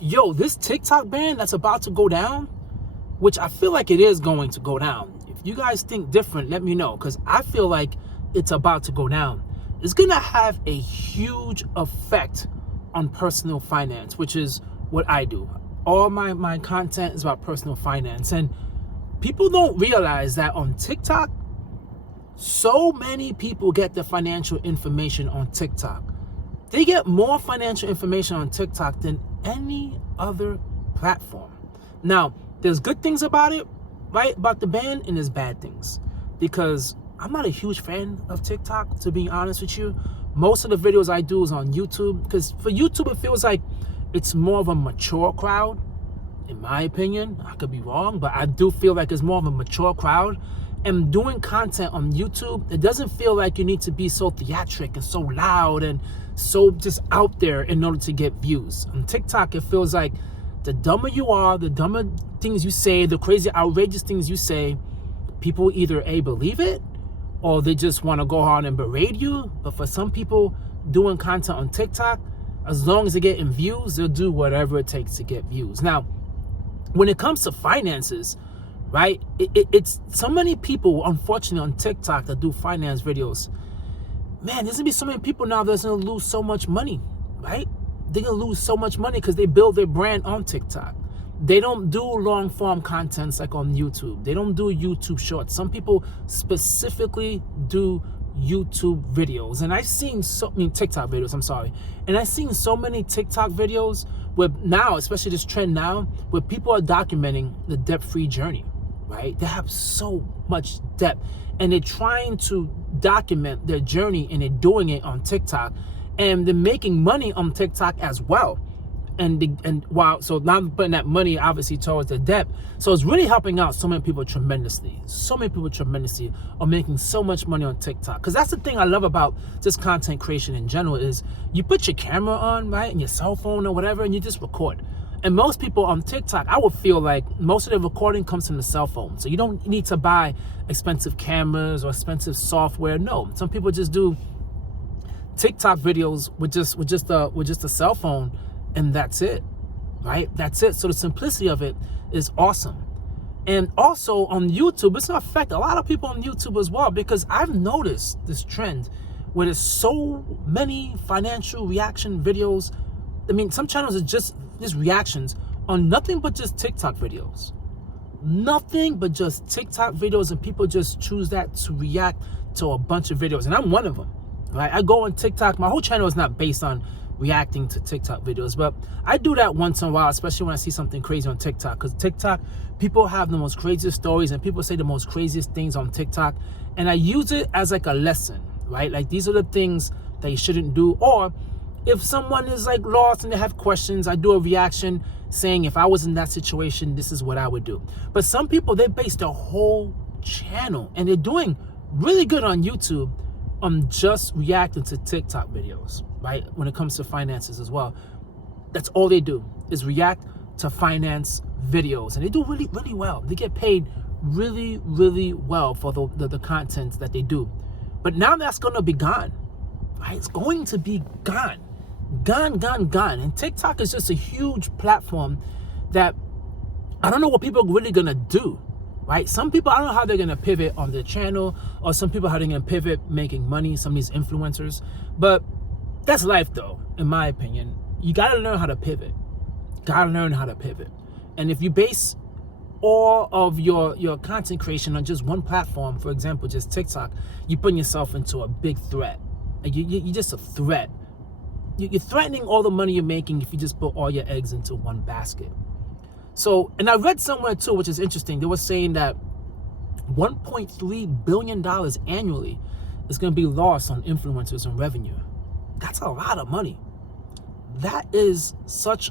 yo, this TikTok ban that's about to go down, which I feel like it is going to go down. If you guys think different, let me know, because I feel like it's about to go down. It's going to have a huge effect on personal finance, which is what I do. All my content is about personal finance. And people don't realize that on TikTok, so many people get their financial information on TikTok. They get more financial information on TikTok than any other platform. Now, there's good things about it, right? About the ban, and there's bad things. Because I'm not a huge fan of TikTok, to be honest with you. Most of the videos I do is on YouTube, because for YouTube, it feels like it's more of a mature crowd, in my opinion. I could be wrong, but I do feel like it's more of a mature crowd. And doing content on YouTube, it doesn't feel like you need to be so theatric and so loud and so just out there in order to get views. On TikTok, it feels like the dumber you are, the dumber things you say, the crazy, outrageous things you say, people either A, believe it, or they just want to go on and berate you. But for some people doing content on TikTok, as long as they're getting views, they'll do whatever it takes to get views. Now, when it comes to finances, right, it's so many people, unfortunately, on TikTok that do finance videos. Man, there's gonna be so many people now that's gonna lose so much money, right? They're gonna lose so much money because they build their brand on TikTok. They don't do long form contents like on YouTube. They don't do YouTube shorts. Some people specifically do YouTube videos. And TikTok videos, I'm sorry. And I've seen so many TikTok videos where now, especially this trend now, where people are documenting the debt-free journey, right? They have so much debt and they're trying to document their journey, and they're doing it on TikTok, and they're making money on TikTok as well. So now I'm putting that money obviously towards the debt. So it's really helping out so many people tremendously. So many people tremendously are making so much money on TikTok. Because that's the thing I love about just content creation in general is you put your camera on, right, and your cell phone or whatever, and you just record. And most people on TikTok, I would feel like most of the recording comes from the cell phone. So you don't need to buy expensive cameras or expensive software. No, some people just do TikTok videos with just a cell phone. And that's it, right? That's it. So the simplicity of it is awesome. And also on YouTube, it's going to affect a lot of people on YouTube as well, because I've noticed this trend where there's so many financial reaction videos. I mean, some channels are just reactions on nothing but just TikTok videos. Nothing but just TikTok videos, and people just choose that to react to a bunch of videos. And I'm one of them, right? I go on TikTok. My whole channel is not based on reacting to TikTok videos, but I do that once in a while, especially when I see something crazy on TikTok, because TikTok, people have the most craziest stories and people say the most craziest things on TikTok, and I use it as like a lesson, right? Like, these are the things that you shouldn't do. Or if someone is like lost and they have questions, I do a reaction saying, if I was in that situation, this is what I would do. But some people, they base their whole channel, and they're doing really good on YouTube on just reacting to TikTok videos, right? When it comes to finances as well. That's all they do is react to finance videos, and they do really, really well. They get paid really, really well for the content that they do. But now that's going to be gone, right? It's going to be gone. Gone. And TikTok is just a huge platform that I don't know what people are really going to do, right? Some people, I don't know how they're going to pivot on their channel, or some people how they're going to pivot making money, some of these influencers. But that's life, though, in my opinion. You got to learn how to pivot. And if you base all of your content creation on just one platform, for example, just TikTok, you're putting yourself into a big threat. Like you're just a threat. You're threatening all the money you're making if you just put all your eggs into one basket. So, and I read somewhere too, which is interesting. They were saying that $1.3 billion annually is going to be lost on influencers and revenue. That's a lot of money. That is such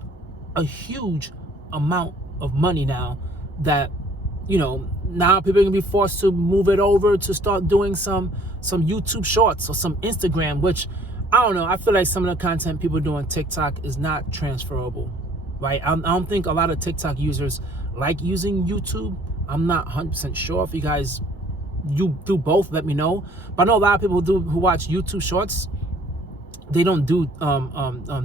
a huge amount of money now that, you know, now people are going to be forced to move it over to start doing some YouTube shorts or some Instagram, which I don't know. I feel like some of the content people do on TikTok is not transferable, right? I don't think a lot of TikTok users like using YouTube. I'm not 100% sure. If you do both, let me know. But I know a lot of people who watch YouTube shorts. They don't do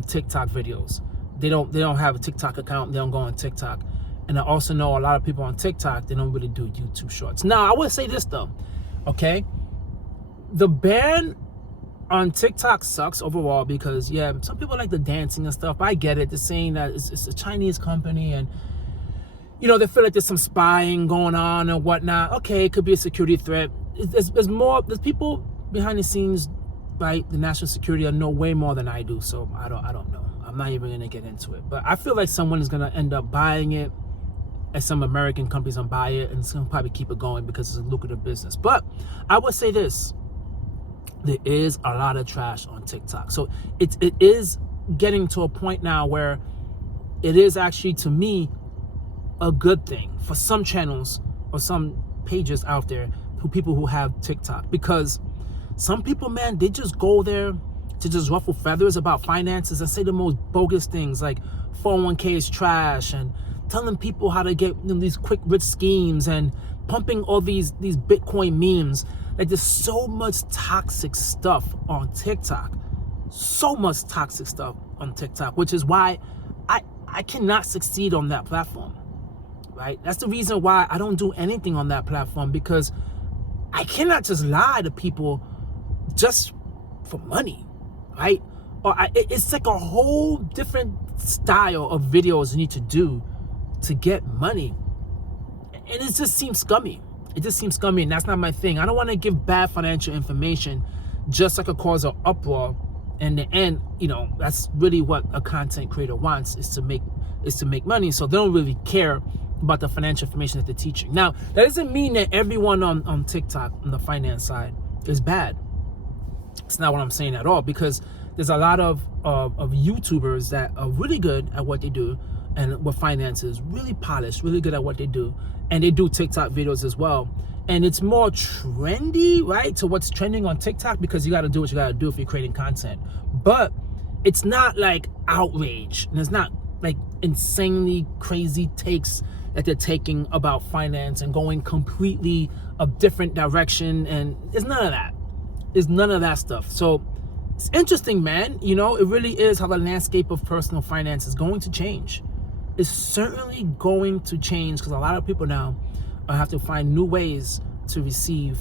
TikTok videos. they don't have a TikTok account. They don't go on TikTok. And I also know a lot of people on TikTok, they don't really do YouTube Shorts. Now, I would say this though, okay? The ban on TikTok sucks overall because, yeah, some people like the dancing and stuff. I get it. They're saying that it's a Chinese company and, you know, they feel like there's some spying going on and whatnot. Okay, it could be a security threat. There's people behind the scenes, right? The national security know way more than I do. So I don't know. I'm not even going to get into it. But I feel like someone is going to end up buying it. And some American companies will buy it, and it's going to probably keep it going because it's a lucrative business. But I would say this. There is a lot of trash on TikTok. So it is getting to a point now where it is actually, to me, a good thing for some channels or some pages out there, people who have TikTok. Because some people, man, they just go there to just ruffle feathers about finances and say the most bogus things like 401k is trash and telling people how to get, you know, these quick rich schemes and pumping all these Bitcoin memes. Like, there's so much toxic stuff on TikTok. So much toxic stuff on TikTok, which is why I cannot succeed on that platform, right? That's the reason why I don't do anything on that platform, because I cannot just lie to people just for money, right? Or it's like a whole different style of videos you need to do to get money, and it just seems scummy. It just seems scummy, and that's not my thing. I don't want to give bad financial information just so I could cause an uproar. In the end, you know, that's really what a content creator wants, is to make money. So they don't really care about the financial information that they're teaching. Now, that doesn't mean that everyone on TikTok on the finance side is bad. It's not what I'm saying at all, because there's a lot of YouTubers that are really good at what they do, and with finances, really polished, really good at what they do, and they do TikTok videos as well. And it's more trendy, right, to what's trending on TikTok, because you got to do what you got to do if you're creating content. But it's not like outrage, and it's not like insanely crazy takes that they're taking about finance and going completely a different direction, and it's none of that. It's none of that stuff. So it's interesting, man. You know, it really is how the landscape of personal finance is going to change. It's certainly going to change, because a lot of people now have to find new ways to receive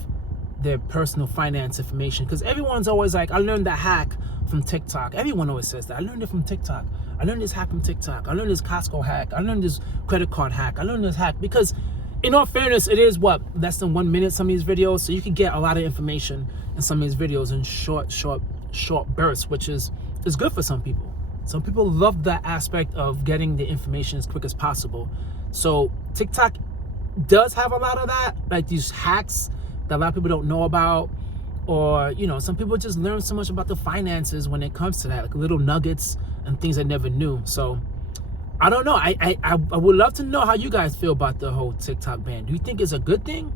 their personal finance information. Because everyone's always like, I learned that hack from TikTok. Everyone always says that. I learned it from TikTok. I learned this hack from TikTok. I learned this Costco hack. I learned this credit card hack. I learned this hack. Because in all fairness, it is what, less than 1 minute, some of these videos. So you can get a lot of information in some of these videos in short bursts, which is good for some people. Some people love that aspect of getting the information as quick as possible. So TikTok does have a lot of that, like these hacks that a lot of people don't know about, or, you know, some people just learn so much about the finances when it comes to that, like little nuggets and things I never knew. So I don't know. I would love to know how you guys feel about the whole TikTok ban. Do you think it's a good thing,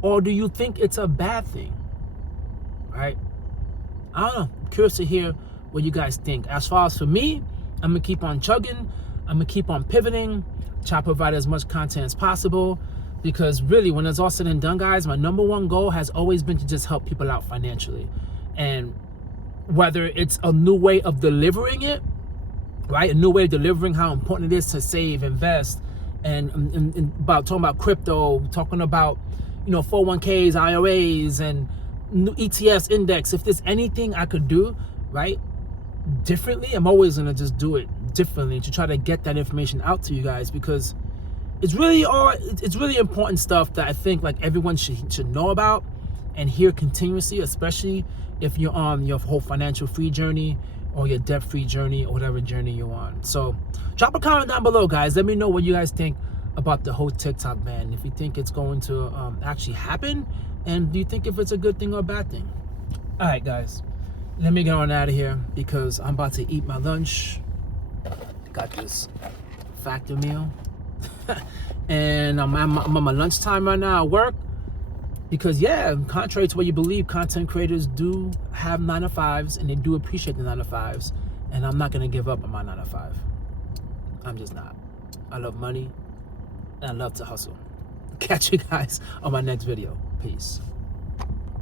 or do you think it's a bad thing? Right? I don't know. I'm curious to hear what you guys think. As far as for me, I'm gonna keep on chugging. I'm gonna keep on pivoting, try to provide as much content as possible, because really, when it's all said and done, guys, my number one goal has always been to just help people out financially. And whether it's a new way of delivering it, right? A new way of delivering how important it is to save, invest, and about talking about crypto, talking about, you know, 401ks, IRAs, and ETFs, index. If there's anything I could do, right, differently, I'm always gonna just do it differently to try to get that information out to you guys, because it's really important stuff that I think like everyone should know about and hear continuously, especially if you're on your whole financial free journey or your debt free journey or whatever journey you're on. So drop a comment down below, guys. Let me know what you guys think about the whole TikTok ban. If you think it's going to actually happen, and do you think if it's a good thing or a bad thing? All right, guys, let me get on out of here because I'm about to eat my lunch. Got this factor meal. And I'm on my lunchtime right now at work, because yeah, contrary to what you believe, content creators do have 9-to-5s, and they do appreciate the 9-to-5s, and I'm not gonna give up on my 9-to-5. I'm just not. I love money and I love to hustle. Catch you guys on my next video. Peace.